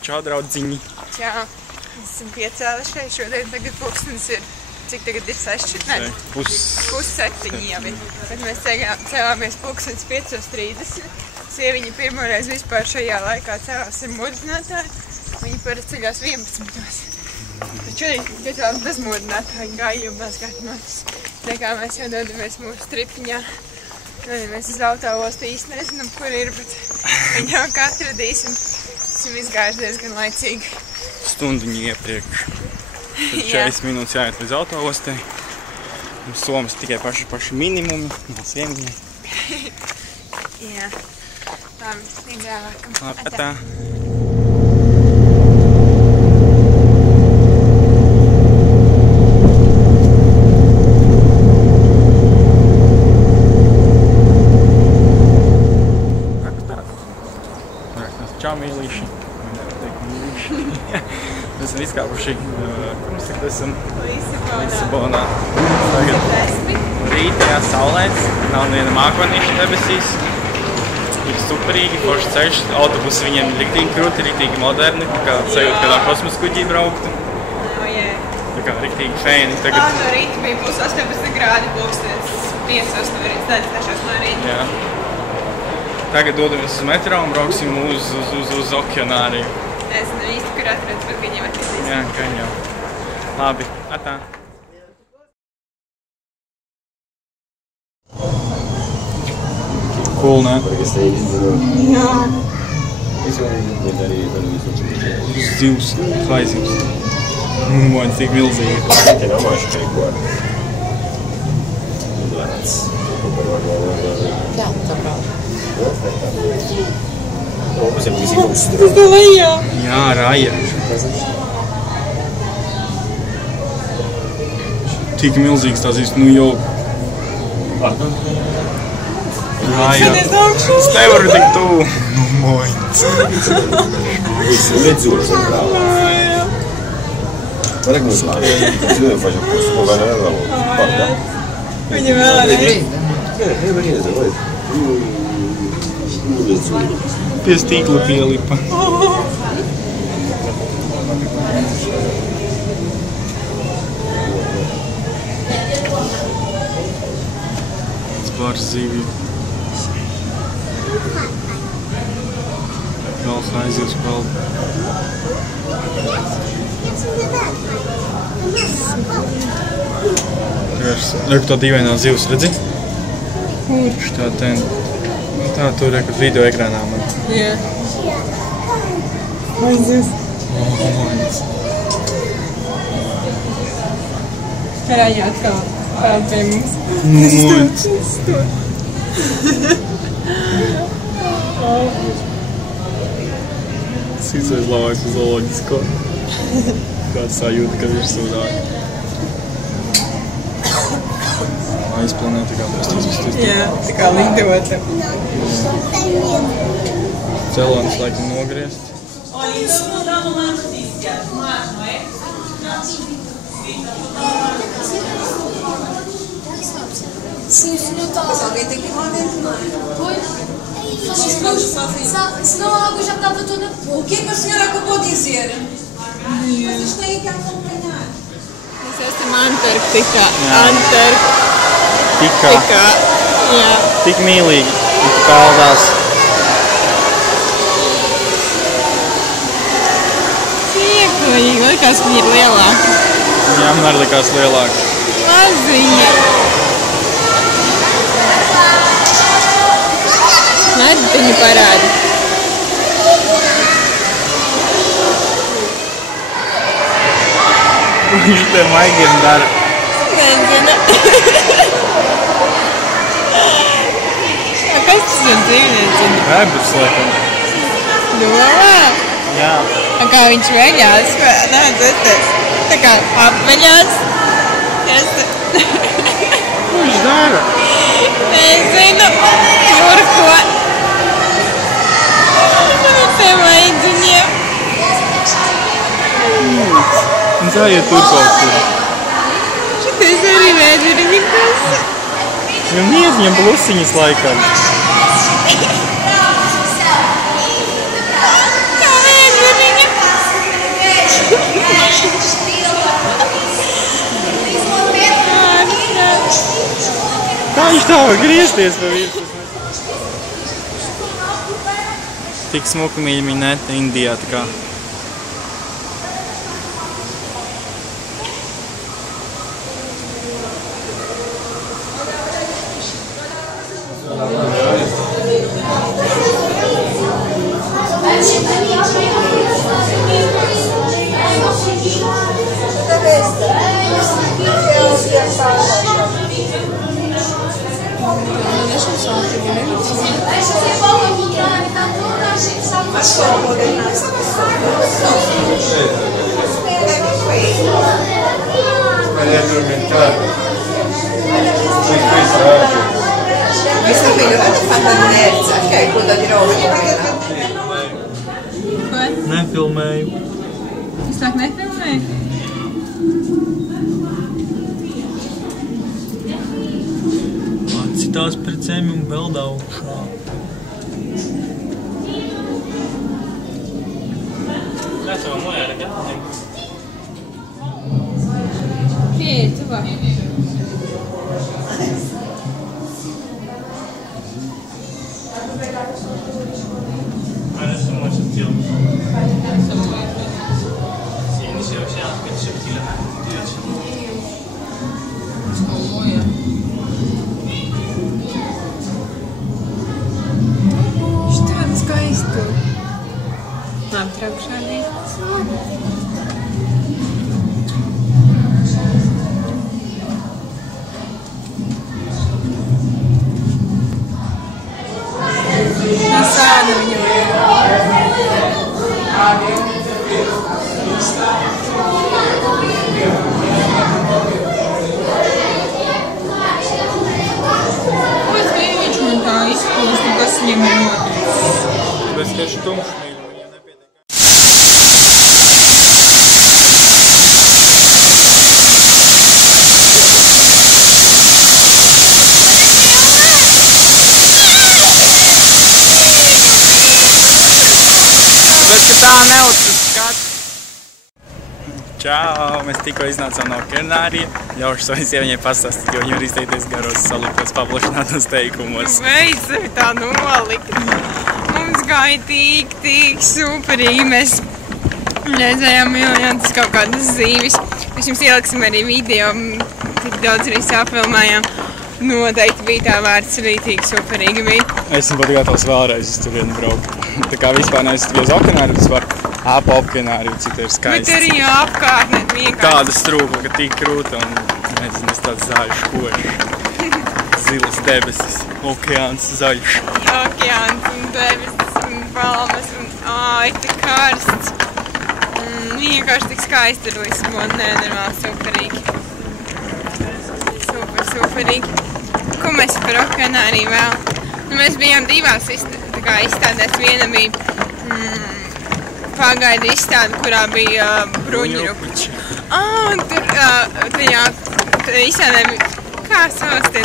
Čau, draudziņi! Čau! Esam piecēlušies šodien, tagad pulkstenis ir, cik tagad ir 6? Nē, pusseptiņi jau ir. Bet mēs cēlāmies pulkstenis 5:30. Sieviņa pirmoreiz vispār šajā laikā cēlās ar modinātāju. Viņa parasti ceļās 11. Bet šodien piecēlās bez modinātāja, gāja mazgāt matus. Tā kā mēs jau dodamies mūsu tripiņā. Mēs uz autoostu īsti nezinām, kur ir, bet viņu jau kā atradīsim. Esam izgājuši diezgan laicīgi. Stundiņu iepriekš. Tad 40 minūtes jāiet līdz autoostai. Mums somas tikai paši minimumi, no Sieviņai. Jā. Labi, līdzēlākam. Labi, atā. Čau, mīlīši. Mēs esam izkāpuši, kur mēs tagad esam? Lisabonā. Tagad rītajā saulēns, nav neviena mākonīša debesīs. Ir superīgi, forši ceļš, autobusi viņiem ir riktīgi krūti, riktīgi moderni, tā kā sajūt, kādā kosmosa kuģī brauktu. Tā kā riktīgi feini. No rīta bija plus 18 grādi, pulkstenis 5 no rīta, 6 no rīta. Jā. Tagad dodamies uz metro un brauksim uz Okeanāriju. Es nezinu īsti, kur atradz, bet gan jau atradīs. Jā, gan jau. Labi, atā. Cool, ne? Jā. Zivs, haizivs. Moņas tik milzīgi. Jā, Raja. Tik milzīgs tās īsti, nu jau. Raja. Es nevaru tik tuvu. Nu, moņas. Viņa vēlreiz. Pie stīkla pielipa. Bars zivju. Gals aizivs peldu. Reku tā dīvainā zivs, redzi? Kur? Šitā ten. Tā, tur reku video ekrānā man. Jā. Aizivs. Moņas. Raja atkal vēl pie mums. Moņas. Cīsais labāks uz zooloģisko. Kāds sajūta, kad ir sūdāji. Aizplanēta kā pēc Jā, tā kā lidota. Celonis laikam nogriezt. Senão a água já estava toda... O que é que a senhora acabou de dizer? Vocês têm que acompanhar. Mēs esam Antarktikā. Tikā. Jā. Tik mīlīgi. Tik peldās. Ciekoļīgi. Likās, ka viņa ir lielāka. Jā, man arī likās lielāka. Maziņa. Nāc, viņu parādi. Viņš te maigiem dara. Nezinu. Kas tas ir dzīvniecība? Rebus, laikam. Domā? Jā. Kā viņš veļās? Nē, tas tā kā apveļās. Ko viņš dara? Nezinu. Tur ko? Te maidziņiem. Un tā iet tur kaut kur. Šitais arī vēderiņa kasa. Viņam iezņem plusiņas laikam. Kā vēderiņa. viņš tā var griezties pa virsmu? Tik smuka mīļa minēta Indijā tā kā. Questa qui non è fatta diversa, che è quella di Roma. Nefilmēju. Es tā nefilmēju? Citās pret zemi un beldā augšā. Pieeja, tuvāk. Labi, traukšā bija. Tā sāda viņam. Ko es biju, viņš man tā izpūst, kas viņam ir noticis? Tāpēc tieši tumšs mīļu. Tā neuzsas skats. Čau, mēs tikko iznācām no Kernārija. Ļaušu savai sieviņai pastāstīt, jo viņi var izteikties garos saliktos paplašinātos teikumos. Veids sevi tā nolikt. Mums gāja tik superīgi. Mēs redzējām miljonus kaut kādas zīmes. Mēs jums ieliksim arī video, tik daudz arī sāfilmējām. Noteikti bija tā vērts, rītīgi superīgi bija. Esmu pat gatavs vēlreiz uz turieni braukt. Tā kā vispār neesmu tikai uz Okenāriju, tas var apkenāriju, cik te ir skaists. Bet arī apkārtne vienkārši. Tāda strūkla, ka tik krūta un, nezinu, es tāds zaļš košs. Zilas debesis, okeāns zaļš. Okeāns un debesis un palmas un tik karsts. Vienkārši tik skaisti ir Lisabona, nenormāli superīgi. Superīgi. Ko mēs par Okeānāriju vēl? Mēs bijām divās izstādēs. Viena bija pagaidu izstāde, kurā bija bruņurupuči. Un tur tajā izstādē bija, kā sauc tie?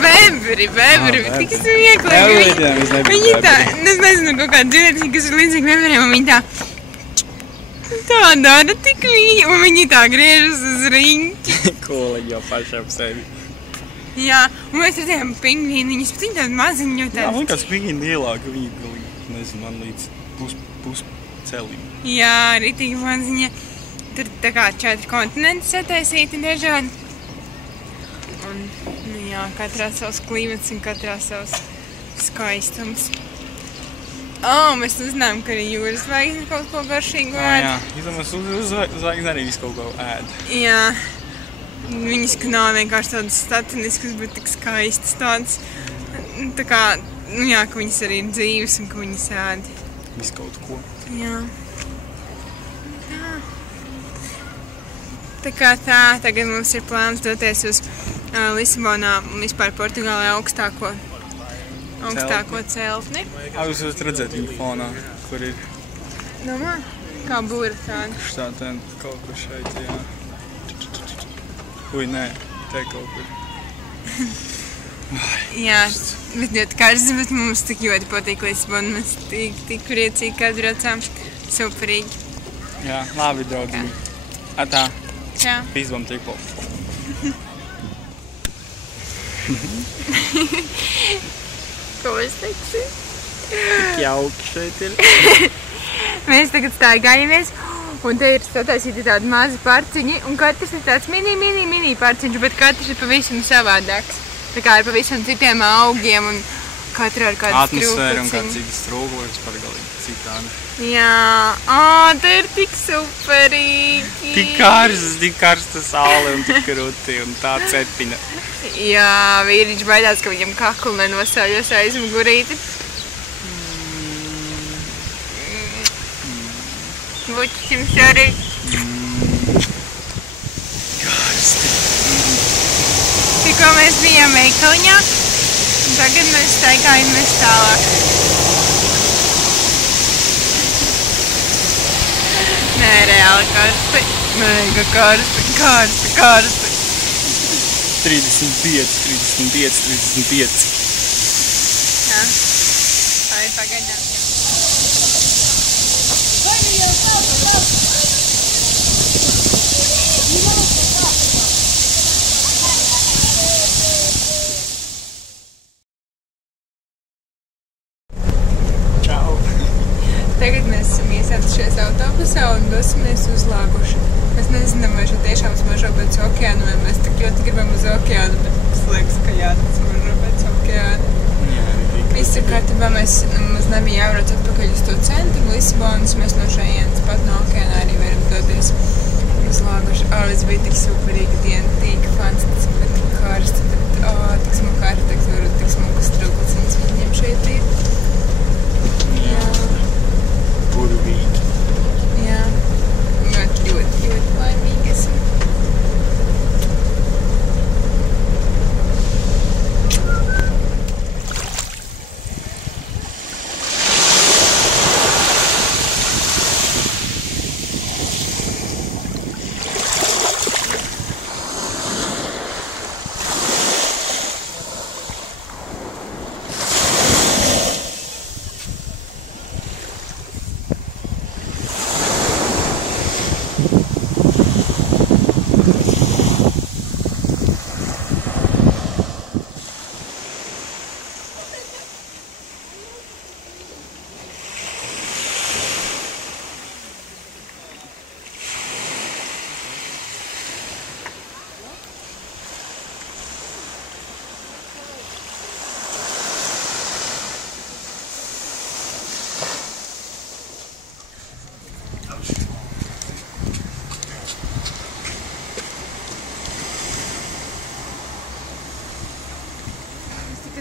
Bebri, tik smieklīgi. Viņi tā, es nezinu, kaut kāda dzīvnieki, kas ir līdzīgi bebriem, un viņi tā dara tik viņi, un viņi tā griežas uz riņķi. Kolīgi jau pašām sevi. Jā, un mēs redzējām pingvīniņus, bet viņi tādi maziņi jau tādi. Jā, man kāds pingvīni ielāka, viņi galīgi, nezinu, man līdz pus celim. Jā, ritīgi maziņi. Tur tā kā 4 kontinenti sataisīti dažādi. Un, jā, katrā savs klimats un katrā savs skaistums. Mēs uzzinājām, ka arī jūras zvaigzne kaut ko garšīgu ēd. Jā, izdomās uz zvaigzne arī visu kaut ko ēd. Jā. Viņas nav vienkārši tādas statiniskas, bet tik skaistas tādas. Tā kā, jā, ka viņas arī ir dzīves un ka viņas ēd. Visu kaut ko. Jā. Tā kā tā, tagad mums ir plāns doties uz Lisabonā un vispār Portugālē augstāko celtni. Jūs varat redzēt viņu fonā, kur ir. Domā? Kā būra tāda? Šitā ten kaut kur šeit, jā. Ui, nē, te kaut kur. Jā, bet ļoti karsts, bet mums tik ļoti patīk Lisabona. Mēs tik priecīgi, kad braucām. Superīgi. Jā, labi, draugi. Atā. Čau. Pīzbam tikko. Ko es teiktu? Tik jauki šeit ir. Mēs tagad staigājamies, un te ir sataisīti tādi mazi parciņi, un katrs ir tāds mini parciņš, bet katrs ir pavisam savādāks. Tā kā ar pavisam citiem augiem, un katra ar kādu atmosfēru un kāds citas trūkojums par galīgi citādi. Jā, te ir tik superīgi. Tik karsta saule un tik krūti un tā cepina. Jā, vīriņš baidās, ka viņam kaklu nenosāļos aiz mugurīti. Buķis jums arī. Karsti. Tikko mēs bijām veikaliņā, un tagad mēs staigājamies tālāk. Nē, reāli karsti. Mega karsti. 35. Jā. Vai pagaidām. Čau. Tagad mēs esam iesēdušies autobusā un dosimies uz Lagušu. Mēs nezinām, vai šeit tiešām smaržo pēc okeāna, vai mēs tik ļoti gribam uz okeānu, bet mums liekas, ka jā, tas smaržo pēc okeāna. Visu kārtībā mēs nebija jābrauc atpakaļ uz to centru Lisabonas, mēs no šajienes pat no okeāna arī varam doties uz Lagušu. Tas bija tik superīga diena, tik fantastiski, bet tik karsti, bet tik smuka arhitektūra, tik smuka strūkliciņas viņiem šeit ir. Burvīgi. Jā, ļoti laimīgi esam.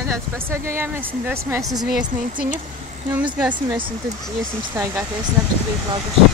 Nedaudz pasēģējāmies un dosimies uz viesnīciņu. Nomazgāsimies un tad iesim staigāties un apskatīt Lagušu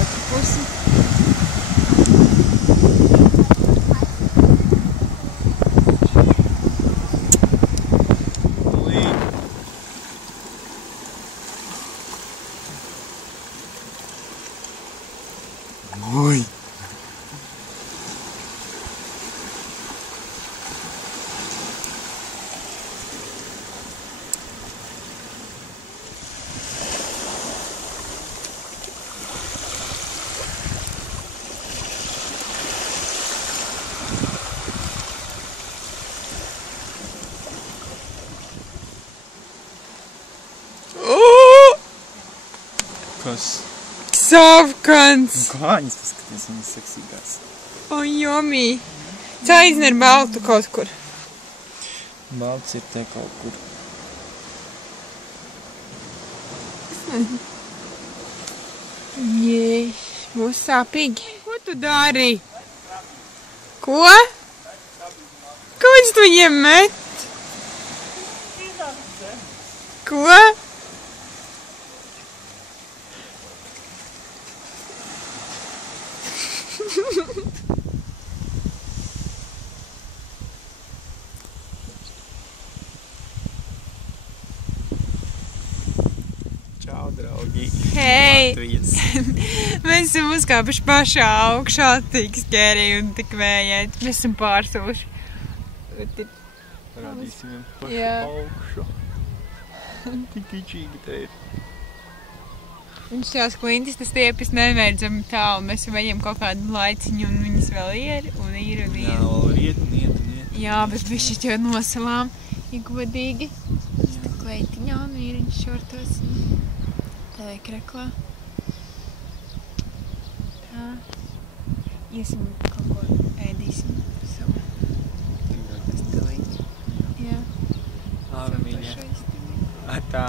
otru pusi. Oi! Kas? Savkans! Kāņas paskaties, viņas seksīgās. O, jomī! Caizne ar baltu kaut kur. Balts ir te kaut kur. Jē, būs sāpīgi. Ko tu dari? Ko? Kāpēc tu viņiem met? Ko? Čau, draugi! Hei! Latvijas! Mēs esam uzkāpuši pašā augšā, tik skērī un tik vējaini. Mēs esam pārsūši. Parādīsim jums pašu Jā. augšu. Tik ičīgi te ir. Viņš tās klintis, tas tiepis nevērdzami tālu. Mēs viņam kaut kādu laiciņu un viņas vēl ir un ir. Jā, vēl iet. Jā, bet bišķi jau nosalām, ja godīgi. Tā kleitiņā un vīriņš šortos. Tā ir kreklā. Tā. Iesim kaut ko ēdīsim savu. Pastilīti. Jā. Labi, mīļā. Atā.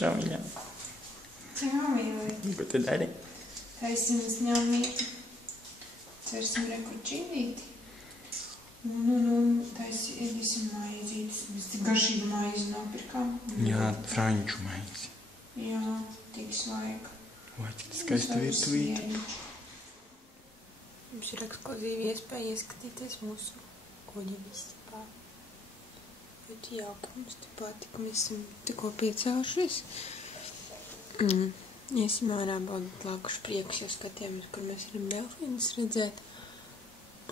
Čau, mīļā. Čau, mīļā. Ko tu dari? Taisim sņāmīti. Cersim rekurčīnīti. Un ēdīsim maizītes. Mēs tik garšīgu maizi nopirkām. Jā, franču maizi. Jā, tik svaika. Vai, tik skaisti virtuvīti. Mums ir ekskluzīvi iespēja ieskatīties mūsu kuģevistabā. Ļoti jauki mums te patika, mēs esam tikko piecēlušies. Iesim ārā baudīt laukušu priekš, jo skatījāmies, kur mēs varam delfīnus redzēt.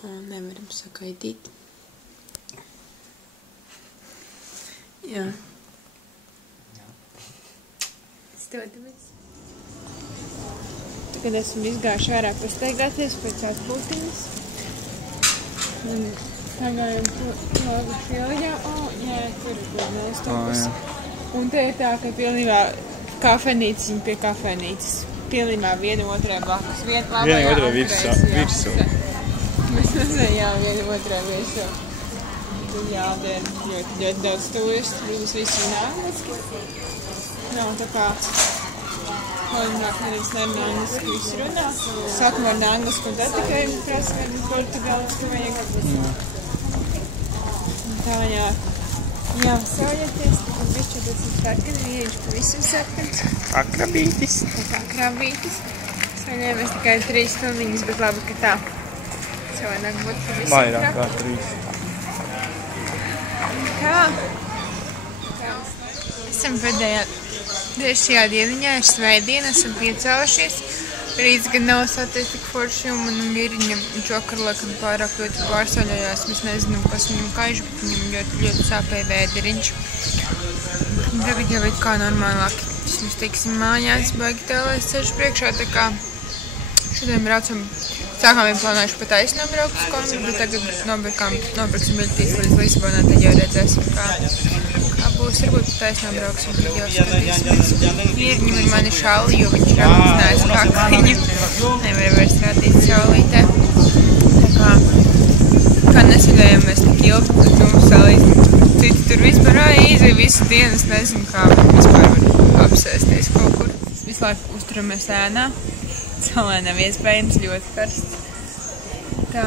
Un nevaram sagaidīt. Jā. Stodamies. Tagad esam izgājuši ārā pastaigāties pēc atpūtiņas. Un pagājām laukušu ielajā. Jā, tur ir neuztopas. Un te ir tā, ka pilnībā kafejnīciņa pie kafejnīcas. Pilnībā viena otrai blakus. Viena otrai virsū. Mēs nezējām viena otrai virsū. Tur jādēļ ļoti daudz turistu. Protams, visi ir angliski. Nav tā kā Holimāk neviens nerunā angliski, visi runā. Sākumā runā angliski un tad tikai prasa, vai portugāliski vajag. Tā jā. Jā, saujieties, tad bišķi tas ir sarkani, vīriņš pavisam sarkans. Kā krabītis. Kā krabītis. Saņēmies tikai 3 stundiņas, bet labi, ka tā. Savādāk būtu pavisam Vairāk kā 3. Kā? Esam pēdējā šajā dieniņā, ir svētdiena, esam piecēlušies. Rīts gan nav saties tik forši, un manam vīriņam čokar laikam pārāk ļoti pārsauļojās. Mēs nezinām, kas viņam kaiž, bet viņam ļoti sāpēja vēderiņš. Tagad jau ir kā normālāki. Mēs teiksim mājās, baigi tēlēs ceļš priekšā, tā kā šodien braucam. Sākām vien plānojuši pa taisnām braukt uz Kolumbiju, bet tagad nopirksim biļetīs līdz Lisbonā, tad jau redzēsim, kā būs. Varbūt pa taisnām brauksim, tad jau skatīsimies. Vīriņam ir mani šalli, jo viņš ir apzinājis kakliņu. Nevar vairs rādīt saulītē. Tā kā nesaļojam mēs tik ilgi, tad mums salīdz citi tur vispār īzi visu dienu, es nezinu, kā vispār var apsēsties kaut kur. Visu laiku uzturamies ēnā. Saulē nav iespējams, ļoti karsts. Tā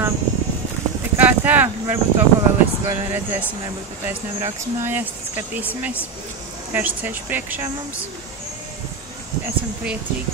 kā tā, varbūt kaut ko vēl Lisabonā redzēsim, varbūt pat taisnām brauksim mājās, tad skatīsimies. Karsts ceļš priekšā mums. Esam priecīgi.